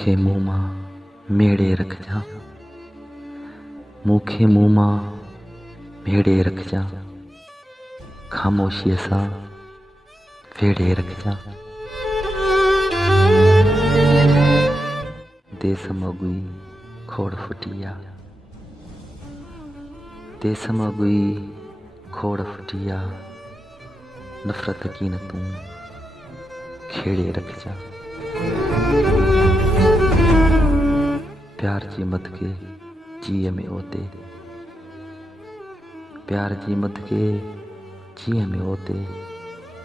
मूंखे मुंह मां मेड़े रखजां, मूंखे मुंह मां मेड़े रखजां, ख़ामोशीअ सां वेड़े रखजां। देस मगुई खोड़ फुटी आ, देस मगुई खोड़ फुटी आ, नफ़रत कीन तूं खेड़े रखजां। प्यार जी मद के जीअ में ओते, प्यार जी मद के जीअ में ओते,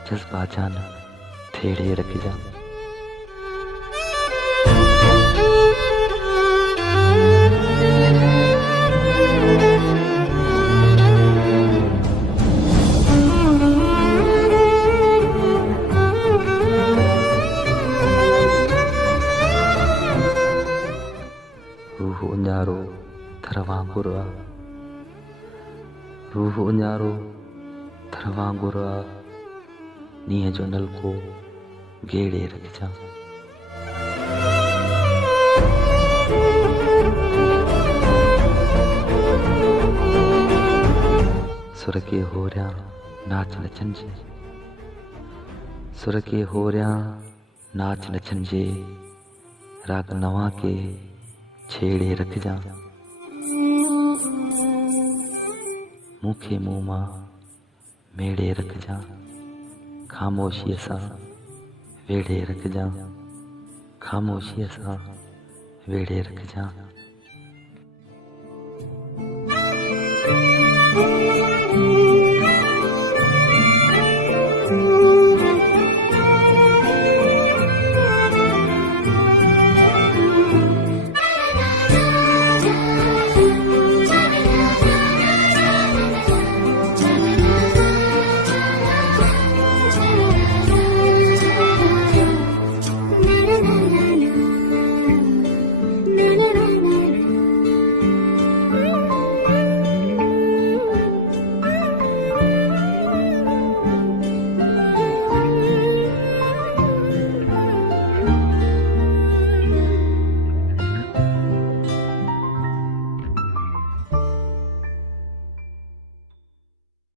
जज़्बा जान थेड़े रखजां। रूह उञारो थर वांगुरु आ, रूह उञारो थर वांगुरु आ, नींहं जो नलको गेड़े रखजां। सुर के होरियां नाच नचंजे, सुर के होरियां नाच नचंजे, राग नवां के छेड़े रखजां। मूंखे मुंह मां मेड़े रखजां, ख़ामोशीअ सां वेड़े रखजां, ख़ामोशीअ सां वेड़े रखजां।